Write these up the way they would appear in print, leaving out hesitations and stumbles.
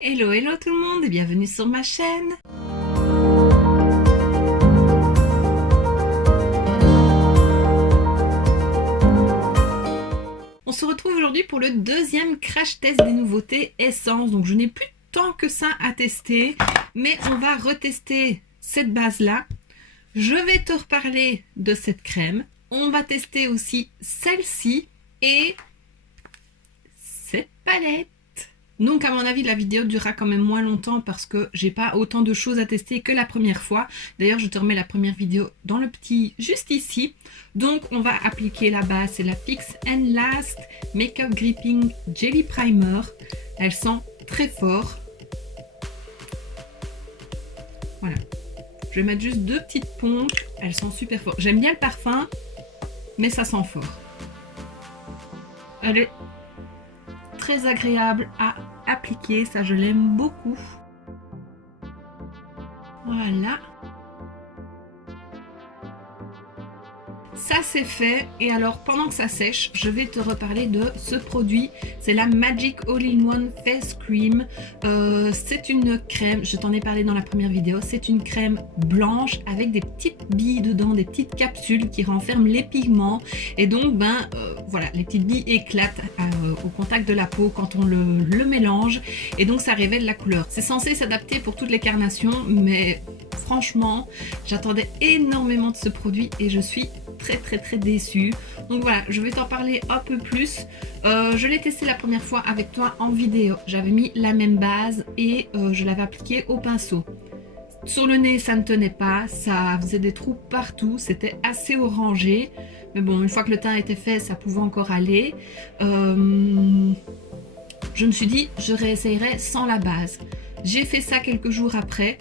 Hello, hello tout le monde et bienvenue sur ma chaîne. On se retrouve aujourd'hui pour le deuxième crash test des nouveautés Essence. Donc je n'ai plus tant que ça à tester, mais on va retester cette base-là. Je vais te reparler de cette crème. On va tester aussi celle-ci et cette palette. Donc à mon avis la vidéo durera quand même moins longtemps parce que j'ai pas autant de choses à tester que la première fois. D'ailleurs je te remets la première vidéo dans le petit juste ici. Donc on va appliquer la base, c'est la Fix and Last Makeup Gripping Jelly Primer. Elle sent très fort. Voilà. Je vais mettre juste deux petites pompes, elles sont super fortes. J'aime bien le parfum, mais ça sent fort. Elle est très agréable à appliquer, ça je l'aime beaucoup. Voilà. Ça c'est fait et alors pendant que ça sèche, je vais te reparler de ce produit. C'est la Magic All-in-One Face Cream. C'est une crème, je t'en ai parlé dans la première vidéo, c'est une crème blanche avec des petites billes dedans, des petites capsules qui renferment les pigments. Et donc voilà, les petites billes éclatent au contact de la peau quand on le mélange et donc ça révèle la couleur. C'est censé s'adapter pour toutes les carnations, mais franchement j'attendais énormément de ce produit et je suis très déçue. Donc voilà, je vais t'en parler un peu plus. Je l'ai testé la première fois avec toi en vidéo. J'avais mis la même base et je l'avais appliqué au pinceau. Sur le nez ça ne tenait pas, ça faisait des trous partout, c'était assez orangé. Mais bon, une fois que le teint était fait, ça pouvait encore aller. Je me suis dit, je réessayerai sans la base. J'ai fait ça quelques jours après.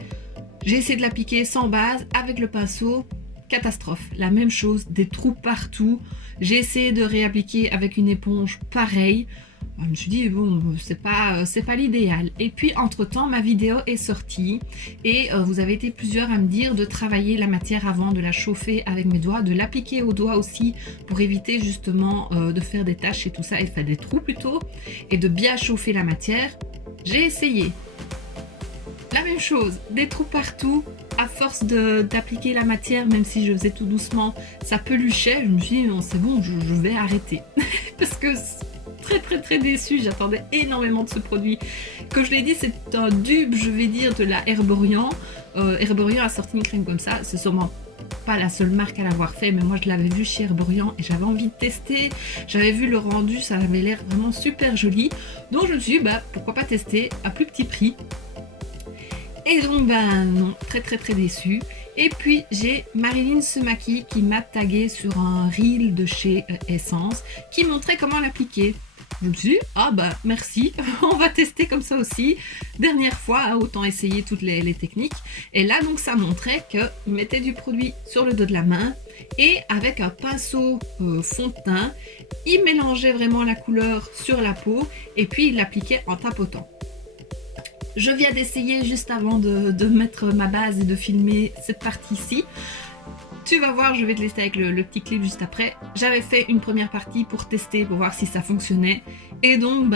J'ai essayé de l'appliquer sans base, avec le pinceau. Catastrophe, la même chose, des trous partout. J'ai essayé de réappliquer avec une éponge, pareil. Je me suis dit bon, c'est pas l'idéal. Et puis entre temps ma vidéo est sortie et vous avez été plusieurs à me dire de travailler la matière avant, de la chauffer avec mes doigts, de l'appliquer aux doigts aussi pour éviter justement de faire des taches et tout ça, et faire des trous plutôt, et de bien chauffer la matière. J'ai essayé. La même chose, des trous partout. À force d'appliquer la matière, même si je faisais tout doucement, ça peluchait. Je me suis dit non, c'est bon, je vais arrêter. Parce que très déçue, j'attendais énormément de ce produit. Comme je l'ai dit, c'est un dupe, je vais dire, de la Herborian. Herborian a sorti une crème comme ça, c'est sûrement pas la seule marque à l'avoir fait, mais moi je l'avais vu chez Herborian et j'avais envie de tester. J'avais vu le rendu, ça avait l'air vraiment super joli. Donc je me suis dit, pourquoi pas tester à plus petit prix. Et donc non, très déçue. Et puis j'ai Marilyn se maquille qui m'a tagué sur un reel de chez Essence qui montrait comment l'appliquer. Je me suis dit, merci, on va tester comme ça aussi. Dernière fois, autant essayer toutes les techniques. Et là donc ça montrait qu'il mettait du produit sur le dos de la main et avec un pinceau fond de teint, il mélangeait vraiment la couleur sur la peau et puis il l'appliquait en tapotant. Je viens d'essayer juste avant de mettre ma base et de filmer cette partie-ci. Tu vas voir, je vais te laisser avec le petit clip juste après. J'avais fait une première partie pour tester, pour voir si ça fonctionnait. Et donc,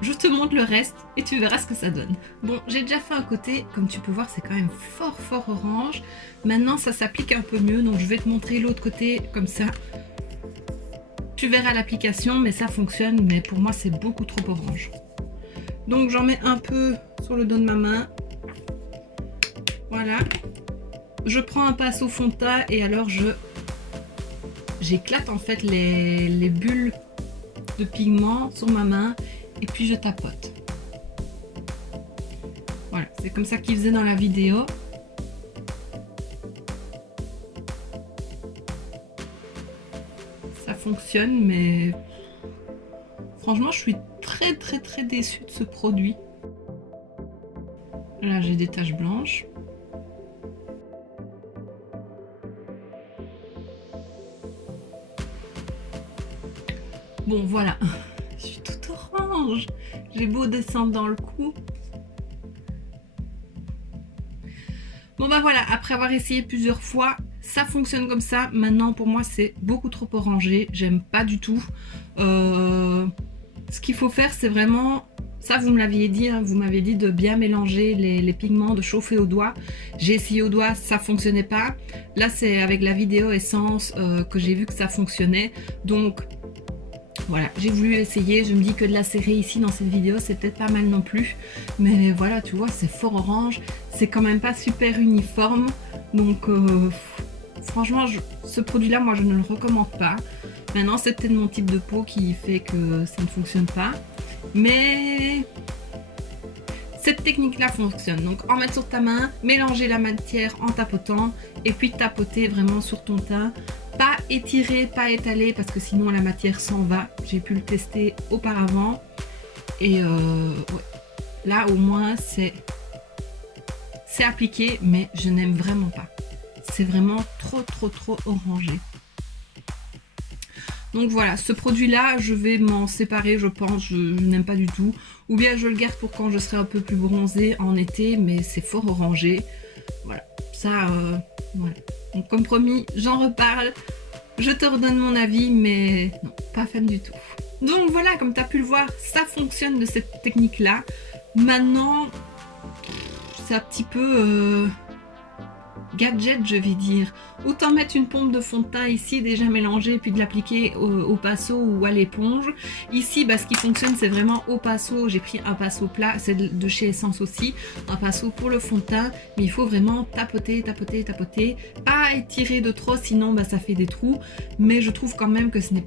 je te montre le reste et tu verras ce que ça donne. Bon, j'ai déjà fait un côté, comme tu peux voir, c'est quand même fort orange. Maintenant, ça s'applique un peu mieux, donc je vais te montrer l'autre côté comme ça. Tu verras l'application, mais ça fonctionne, mais pour moi, c'est beaucoup trop orange. Donc j'en mets un peu sur le dos de ma main. Voilà. Je prends un pinceau fond de teint et alors j'éclate en fait les bulles de pigment sur ma main et puis je tapote. Voilà, c'est comme ça qu'il faisait dans la vidéo. Ça fonctionne, mais franchement je suis très déçue de ce produit. Là j'ai des taches blanches. Bon voilà, je suis toute orange. J'ai beau descendre dans le cou. Bon voilà, après avoir essayé plusieurs fois, ça fonctionne comme ça. Maintenant pour moi c'est beaucoup trop orangé, j'aime pas du tout. Ce qu'il faut faire c'est vraiment Ça, vous me l'aviez dit, hein, vous m'avez dit de bien mélanger les pigments, de chauffer au doigt. J'ai essayé au doigt, ça fonctionnait pas. Là, c'est avec la vidéo Essence que j'ai vu que ça fonctionnait. Donc, voilà, j'ai voulu essayer. Je me dis que de la serrer ici dans cette vidéo, c'est peut-être pas mal non plus. Mais voilà, tu vois, c'est fort orange. C'est quand même pas super uniforme. Donc, franchement, ce produit-là, moi, je ne le recommande pas. Maintenant, c'est peut-être mon type de peau qui fait que ça ne fonctionne pas. Mais cette technique-là fonctionne. Donc, en mettre sur ta main, mélanger la matière en tapotant et puis tapoter vraiment sur ton teint. Pas étirer, pas étaler parce que sinon la matière s'en va. J'ai pu le tester auparavant. Et ouais. Là, au moins, c'est appliqué, mais je n'aime vraiment pas. C'est vraiment trop orangé. Donc voilà, ce produit-là, je vais m'en séparer, je pense, je n'aime pas du tout. Ou bien je le garde pour quand je serai un peu plus bronzée en été, mais c'est fort orangé. Voilà, ça, voilà. Donc comme promis, j'en reparle, je te redonne mon avis, mais non, pas fan du tout. Donc voilà, comme tu as pu le voir, ça fonctionne de cette technique-là. Maintenant, c'est un petit peu... gadget, je vais dire. Autant mettre une pompe de fond de teint ici déjà mélangée puis de l'appliquer au pinceau ou à l'éponge. Ici, bah, ce qui fonctionne, c'est vraiment au pinceau. J'ai pris un pinceau plat, c'est de chez Essence aussi, un pinceau pour le fond de teint, mais il faut vraiment tapoter, pas étirer de trop, sinon bah, ça fait des trous. Mais je trouve quand même que ce n'est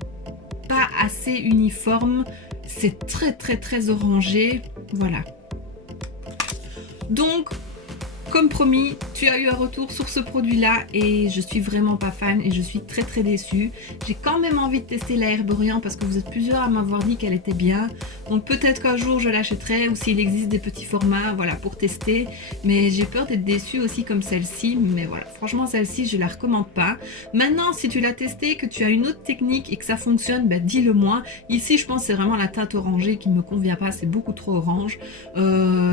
pas assez uniforme. C'est très orangé. Voilà. Donc, comme promis, tu as eu un retour sur ce produit-là et je suis vraiment pas fan et je suis très déçue. J'ai quand même envie de tester la Herborian parce que vous êtes plusieurs à m'avoir dit qu'elle était bien. Donc peut-être qu'un jour je l'achèterai ou s'il existe des petits formats, voilà, pour tester. Mais j'ai peur d'être déçue aussi comme celle-ci. Mais voilà, franchement celle-ci je la recommande pas. Maintenant, si tu l'as testé, que tu as une autre technique et que ça fonctionne, bah, dis-le moi. Ici, je pense que c'est vraiment la teinte orangée qui me convient pas, c'est beaucoup trop orange.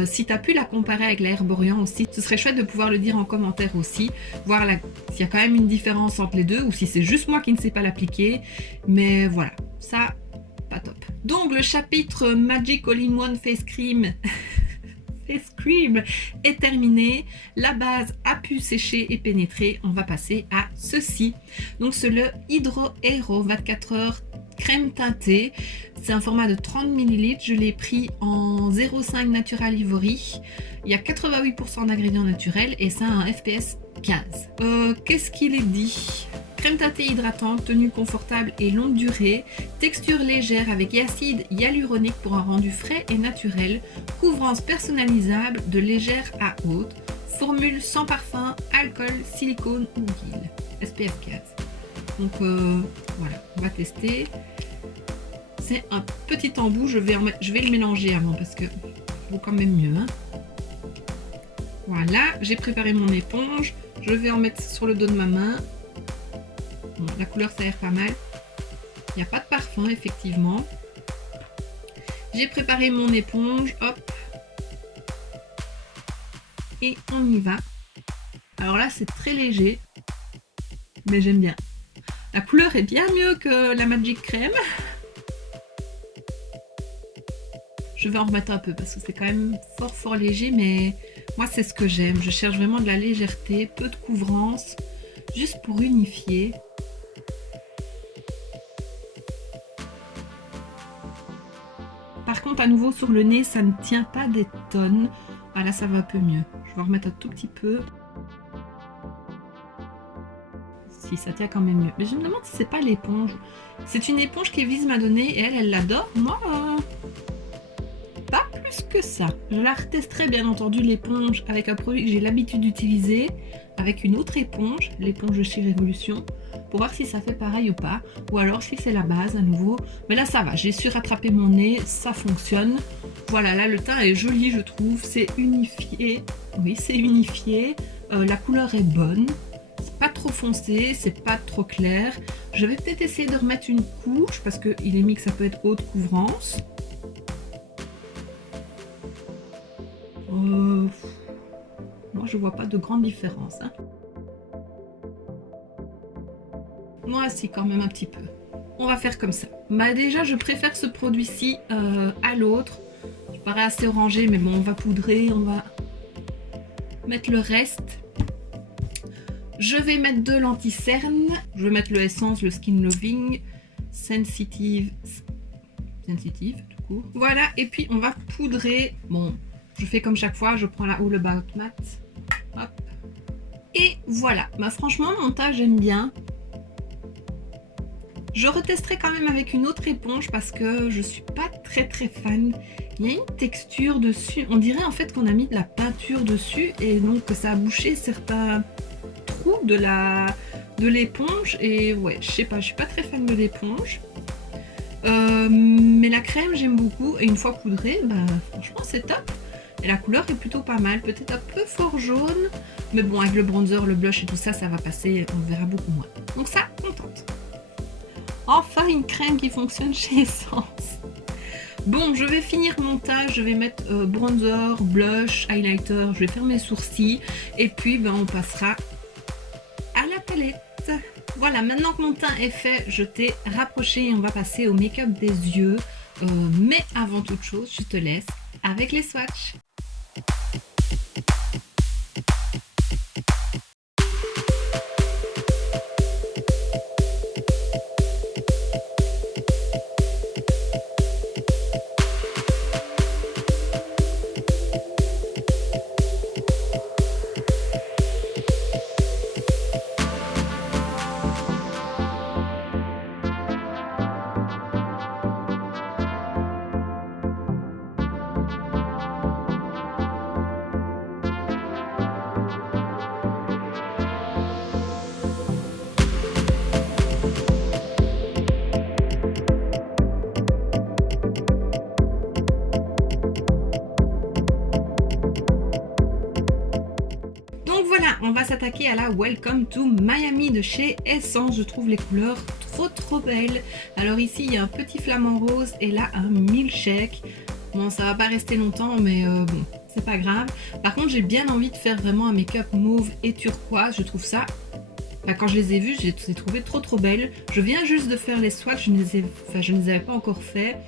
Si tu as pu la comparer avec la Herborian aussi, ce serait chouette de pouvoir le dire en commentaire aussi, voir s'il y a quand même une différence entre les deux ou si c'est juste moi qui ne sais pas l'appliquer. Mais voilà, ça, pas top. Donc le chapitre Magic All-in-One Face Cream Face Cream est terminé. La base a pu sécher et pénétrer. On va passer à ceci. Donc c'est le Hydro Aero 24 heures crème teintée. C'est un format de 30 ml. Je l'ai pris en 0,5 Natural Ivory. Il y a 88% d'ingrédients naturels et ça a un FPS 15. Qu'est-ce qu'il est dit? Crème teintée hydratante, tenue confortable et longue durée, texture légère avec acide hyaluronique pour un rendu frais et naturel, couvrance personnalisable de légère à haute, formule sans parfum, alcool, silicone ou huile, SPF 15. Donc voilà, on va tester. C'est un petit embout, je vais le mélanger avant parce que vaut quand même mieux. Hein. Voilà, j'ai préparé mon éponge, je vais en mettre sur le dos de ma main. Bon, la couleur ça a l'air pas mal. Il n'y a pas de parfum effectivement. J'ai préparé mon éponge, hop. Et on y va. Alors là c'est très léger, mais j'aime bien. La couleur est bien mieux que la Magic Crème. Je vais en remettre un peu parce que c'est quand même fort léger, mais moi c'est ce que j'aime. Je cherche vraiment de la légèreté, peu de couvrance, juste pour unifier. Par contre, à nouveau sur le nez, ça ne tient pas des tonnes. Ah là, ça va un peu mieux. Je vais en remettre un tout petit peu. Si, ça tient quand même mieux. Mais je me demande si c'est pas l'éponge. C'est une éponge qu'Evise m'a donnée et elle l'adore. Moi, pas plus que ça. Je la retesterai bien entendu l'éponge avec un produit que j'ai l'habitude d'utiliser, avec une autre éponge, l'éponge de chez Révolution, pour voir si ça fait pareil ou pas, ou alors si c'est la base à nouveau. Mais là ça va, j'ai su rattraper mon nez, ça fonctionne. Voilà, là le teint est joli je trouve, c'est unifié. Oui, c'est unifié. La couleur est bonne. C'est pas trop foncé, c'est pas trop clair. Je vais peut-être essayer de remettre une couche parce qu'il est mis que ça peut être haute couvrance. Moi je vois pas de grande différence. Hein. Moi si quand même un petit peu. On va faire comme ça. Bah déjà je préfère ce produit-ci à l'autre. paraît assez orangé, mais bon, on va poudrer, on va mettre le reste. Je vais mettre de l'anti-cerne, je vais mettre le Essence, le Skin Loving, Sensitive tout court. Voilà, et puis on va poudrer. Bon, je fais comme chaque fois, je prends la All About Matte. Hop. Et voilà, bah franchement, le montage, j'aime bien. Je retesterai quand même avec une autre éponge parce que je suis pas très fan. Il y a une texture dessus, on dirait en fait qu'on a mis de la peinture dessus et donc ça a bouché certains trous de l'éponge. Et ouais, je sais pas, je suis pas très fan de l'éponge. Mais la crème j'aime beaucoup et une fois poudrée, bah franchement c'est top. Et la couleur est plutôt pas mal, peut-être un peu fort jaune, mais bon avec le bronzer, le blush et tout ça, ça va passer, on verra beaucoup moins. Donc ça, contente. Enfin une crème qui fonctionne chez Essence. Bon, je vais finir mon montage, je vais mettre bronzer, blush, highlighter, je vais faire mes sourcils et puis ben, on passera à la palette. Voilà, maintenant que mon teint est fait, je t'ai rapproché et on va passer au make-up des yeux. Mais avant toute chose, je te laisse avec les swatchs. Voilà, on va s'attaquer à la Welcome to Miami de chez Essence. Je trouve les couleurs trop belles. Alors ici, il y a un petit flamant rose et là, un milkshake. Bon, ça va pas rester longtemps, mais bon, c'est pas grave. Par contre, j'ai bien envie de faire vraiment un make-up mauve et turquoise. Je trouve ça, quand je les ai vus, je les ai trouvées trop belles. Je viens juste de faire les swatchs, je ne les avais pas encore fait.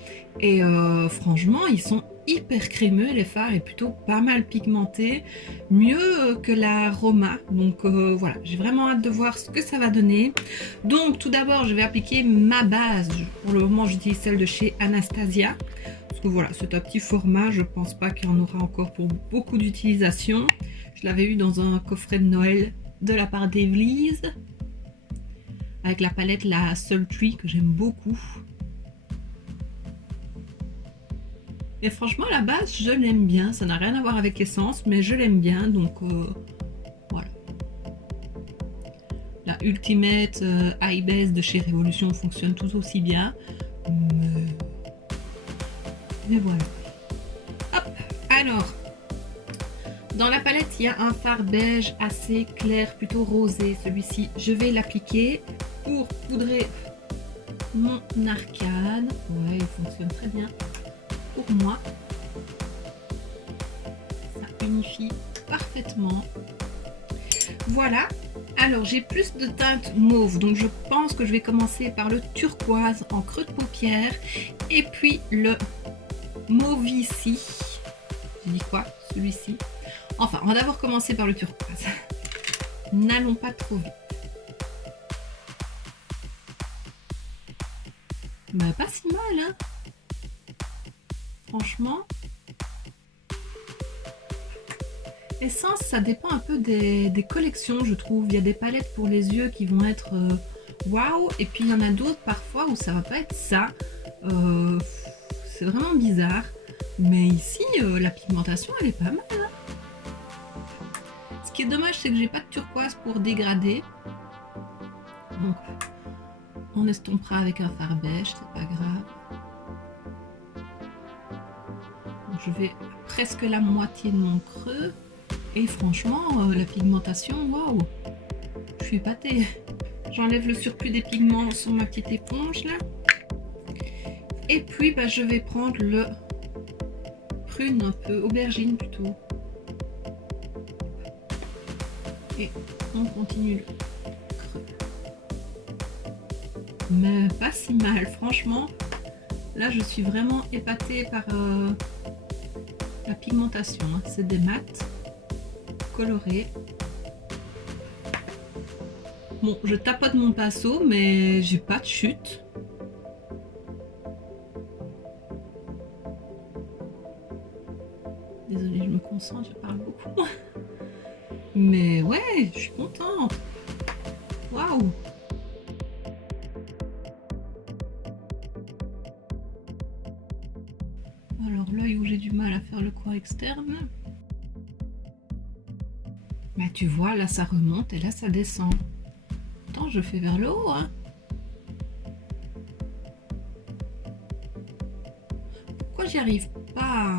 Et franchement, ils sont hyper crémeux, les fards est plutôt pas mal pigmenté, mieux que la Roma. Donc voilà, j'ai vraiment hâte de voir ce que ça va donner. Donc tout d'abord, je vais appliquer ma base. Pour le moment, j'utilise celle de chez Anastasia. Parce que voilà, c'est un petit format, je pense pas qu'il y en aura encore pour beaucoup d'utilisation. Je l'avais eu dans un coffret de Noël de la part d'Evelise. Avec la palette la Sultry que j'aime beaucoup. Et franchement, la base, je l'aime bien. Ça n'a rien à voir avec Essence, mais je l'aime bien. Donc, voilà. La Ultimate Eye Base de chez Révolution fonctionne tout aussi bien. Mais voilà. Hop. Alors, dans la palette, il y a un fard beige assez clair, plutôt rosé. Celui-ci, je vais l'appliquer pour poudrer mon arcade. Ouais, il fonctionne très bien. Pour moi, ça unifie parfaitement. Voilà, alors j'ai plus de teinte mauve, donc je pense que je vais commencer par le turquoise en creux de paupière et puis le mauve ici. J'ai dit quoi? Celui-ci. Enfin, on va d'abord commencer par le turquoise. N'allons pas trop vite. Bah, pas si mal, hein? Franchement, Essence, ça dépend un peu des collections, je trouve. Il y a des palettes pour les yeux qui vont être waouh, et puis il y en a d'autres parfois où ça va pas être ça. C'est vraiment bizarre. Mais ici, la pigmentation, elle est pas mal. Hein. Ce qui est dommage, c'est que j'ai pas de turquoise pour dégrader. Donc, on estompera avec un fard beige, c'est pas grave. Je vais presque la moitié de mon creux et franchement la pigmentation, waouh, je suis épatée. J'enlève le surplus des pigments sur ma petite éponge là et puis bah, je vais prendre le prune, un peu aubergine plutôt, et on continue le creux, mais pas si mal franchement. Là je suis vraiment épatée par la pigmentation, hein. C'est des mats colorés. Bon, je tapote mon pinceau, mais j'ai pas de chute. Désolée, je me concentre, je parle beaucoup. Mais ouais, je suis contente. Waouh! Alors l'œil où j'ai du mal à faire le coin externe. Bah tu vois, là ça remonte et là ça descend. Attends, je fais vers le haut, hein. Pourquoi j'y arrive pas?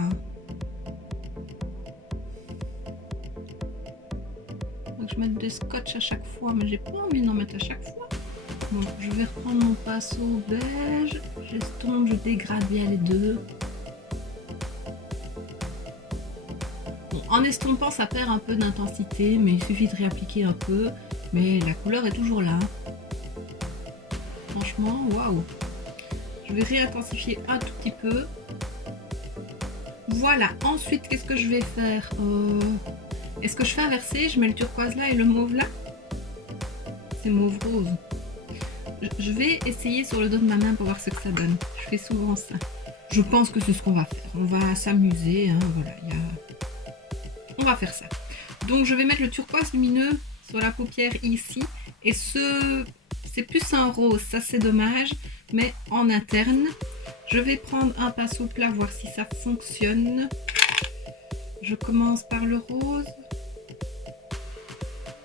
Faut que je mette des scotch à chaque fois, mais j'ai pas envie d'en mettre à chaque fois. Bon, je vais reprendre mon pinceau beige. J'estompe, je dégrade bien les deux. Bon, en estompant, ça perd un peu d'intensité, mais il suffit de réappliquer un peu. Mais la couleur est toujours là. Franchement, waouh! Je vais réintensifier un tout petit peu. Voilà, ensuite, qu'est-ce que je vais faire? Est-ce que je fais inverser? Je mets le turquoise là et le mauve là? C'est mauve rose. Je vais essayer sur le dos de ma main pour voir ce que ça donne. Je fais souvent ça. Je pense que c'est ce qu'on va faire. On va s'amuser, hein, voilà. On va faire ça. Donc je vais mettre le turquoise lumineux sur la paupière ici. Et c'est plus un rose, ça c'est dommage. Mais en interne, je vais prendre un pinceau plat, voir si ça fonctionne. Je commence par le rose.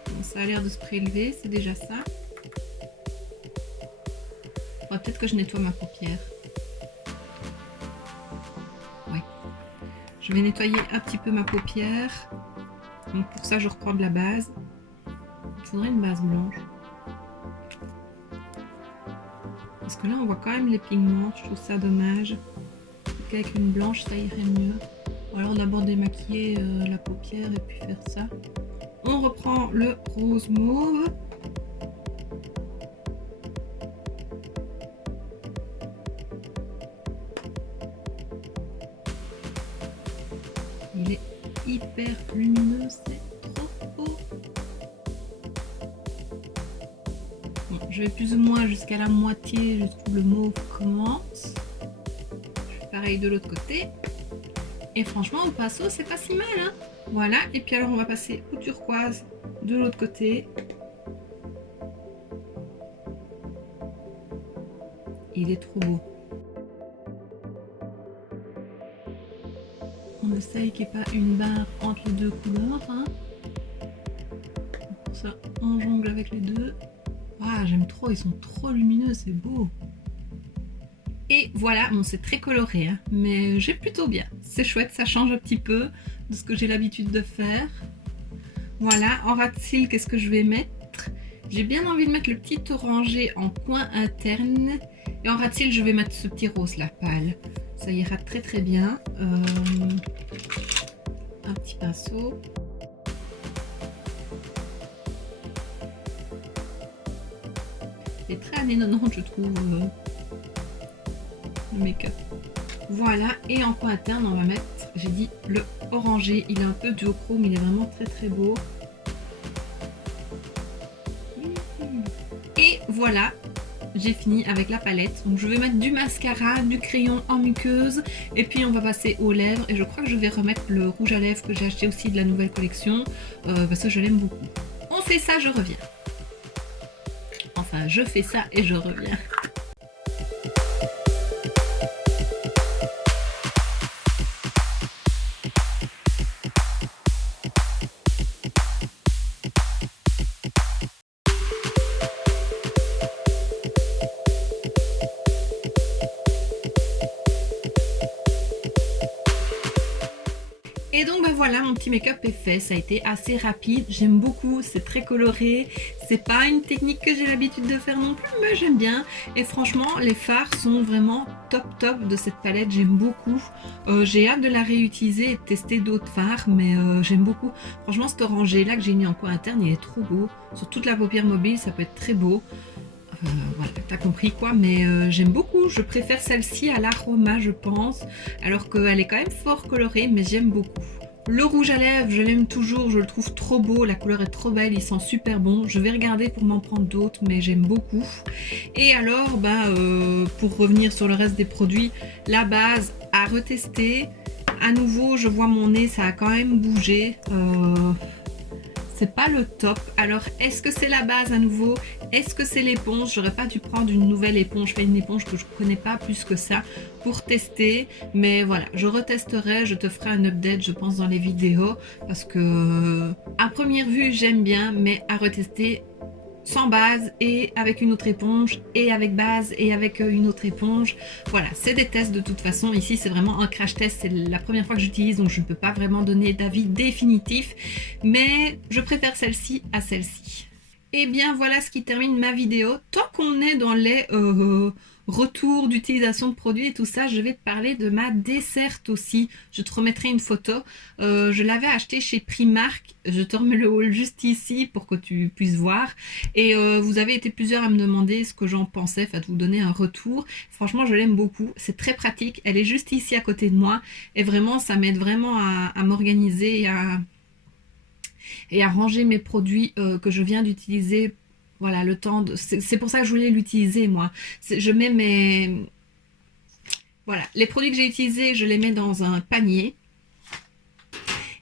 Bon, ça a l'air de se prélever, c'est déjà ça. Peut-être que je nettoie ma paupière. Ouais. Je vais nettoyer un petit peu ma paupière. Donc pour ça, je reprends de la base. Il faudrait une base blanche. Parce que là, on voit quand même les pigments. Je trouve ça dommage. Avec une blanche, ça irait mieux. Ou alors d'abord démaquiller la paupière et puis faire ça. On reprend le rose mauve. Il est hyper lumineux, c'est trop beau. Bon, je vais plus ou moins jusqu'à la moitié, jusqu'où le mauve commence. Je fais pareil de l'autre côté. Et franchement, au pinceau, c'est pas si mal, hein. Voilà, et puis alors on va passer au turquoise de l'autre côté. Il est trop beau. On essaye qu'il n'y ait pas une barre entre les deux couleurs, hein. Pour ça, on jongle avec les deux. Ah, j'aime trop, ils sont trop lumineux, c'est beau. Et voilà, bon, c'est très coloré, hein, mais j'ai plutôt bien. C'est chouette, ça change un petit peu de ce que j'ai l'habitude de faire. Voilà, en ras de cils, qu'est-ce que je vais mettre? J'ai bien envie de mettre le petit orangé en coin interne. Et en ras de cils, je vais mettre ce petit rose là, pâle. Ça ira très très bien. Un petit pinceau. C'est très années 90, je trouve, le make-up. Voilà, et en coin interne, on va mettre, j'ai dit, le orangé. Il est un peu duochrome, il est vraiment très très beau. Et voilà, j'ai fini avec la palette. Donc je vais mettre du mascara, du crayon en muqueuse, et puis on va passer aux lèvres. Et je crois que je vais remettre le rouge à lèvres que j'ai acheté aussi de la nouvelle collection, parce que je l'aime beaucoup. On fait ça, je reviens. Enfin, je fais ça et je reviens. Et donc ben voilà, mon petit make-up est fait, ça a été assez rapide, j'aime beaucoup, c'est très coloré, c'est pas une technique que j'ai l'habitude de faire non plus, mais j'aime bien. Et franchement, les fards sont vraiment top de cette palette, j'aime beaucoup. J'ai hâte de la réutiliser et de tester d'autres fards, mais j'aime beaucoup. Franchement, cet orangé là que j'ai mis en coin interne, il est trop beau. Sur toute la paupière mobile, ça peut être très beau. Voilà, t'as compris quoi, mais j'aime beaucoup. Je préfère celle-ci à l'aroma, je pense, alors qu'elle est quand même fort colorée, mais j'aime beaucoup. Le rouge à lèvres, je l'aime toujours, je le trouve trop beau, la couleur est trop belle, il sent super bon. Je vais regarder pour m'en prendre d'autres, mais j'aime beaucoup. Et alors, pour revenir sur le reste des produits, la base à retester. À nouveau, je vois mon nez, ça a quand même bougé. C'est pas le top. Alors, est-ce que c'est la base à nouveau? Est-ce que c'est l'éponge? J'aurais pas dû prendre une nouvelle éponge. Je fais une éponge que je connais pas plus que ça pour tester. Mais voilà, je retesterai. Je te ferai un update, je pense, dans les vidéos. Parce que, à première vue, j'aime bien. Mais à retester, sans base et avec une autre éponge et avec base et avec une autre éponge. Voilà, c'est des tests de toute façon. Ici, c'est vraiment un crash test. C'est la première fois que j'utilise, donc je ne peux pas vraiment donner d'avis définitif. Mais je préfère celle-ci à celle-ci. Et bien voilà ce qui termine ma vidéo. Tant qu'on est dans les retours d'utilisation de produits et tout ça, je vais te parler de ma desserte aussi. Je te remettrai une photo. Je l'avais acheté chez Primark. Je te remets le haul juste ici pour que tu puisses voir. Et vous avez été plusieurs à me demander ce que j'en pensais, enfin de vous donner un retour. Franchement, je l'aime beaucoup. C'est très pratique. Elle est juste ici à côté de moi. Et vraiment, ça m'aide vraiment à m'organiser et à ranger mes produits que je viens d'utiliser. Voilà, le temps de... C'est pour ça que je voulais l'utiliser, moi. Je mets mes... Voilà, les produits que j'ai utilisés, je les mets dans un panier.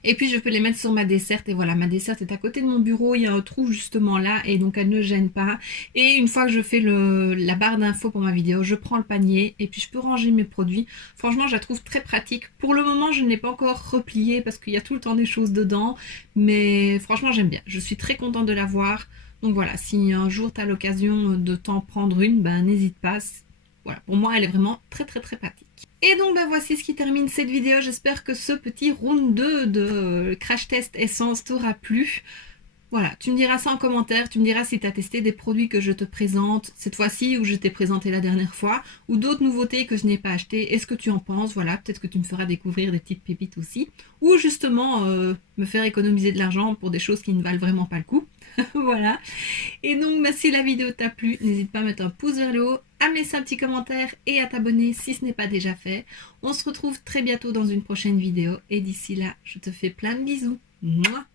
Et puis je peux les mettre sur ma desserte. Et voilà, ma desserte est à côté de mon bureau. Il y a un trou justement là et donc elle ne gêne pas. Et une fois que je fais la barre d'infos pour ma vidéo, je prends le panier et puis je peux ranger mes produits. Franchement, je la trouve très pratique. Pour le moment, je ne l'ai pas encore repliée parce qu'il y a tout le temps des choses dedans. Mais franchement, j'aime bien. Je suis très contente de l'avoir. Donc voilà, si un jour tu as l'occasion de t'en prendre une, ben n'hésite pas. Voilà, pour moi, elle est vraiment très très très pratique. Et donc voici ce qui termine cette vidéo. J'espère que ce petit round 2 de crash test essence t'aura plu. Voilà, tu me diras ça en commentaire, tu me diras si tu as testé des produits que je te présente cette fois-ci ou je t'ai présenté la dernière fois, ou d'autres nouveautés que je n'ai pas achetées. Est-ce que tu en penses? Voilà, peut-être que tu me feras découvrir des petites pépites aussi, ou justement me faire économiser de l'argent pour des choses qui ne valent vraiment pas le coup. Voilà. Et donc, si la vidéo t'a plu, n'hésite pas à mettre un pouce vers le haut, à me laisser un petit commentaire et à t'abonner si ce n'est pas déjà fait. On se retrouve très bientôt dans une prochaine vidéo et d'ici là, je te fais plein de bisous. Mouah.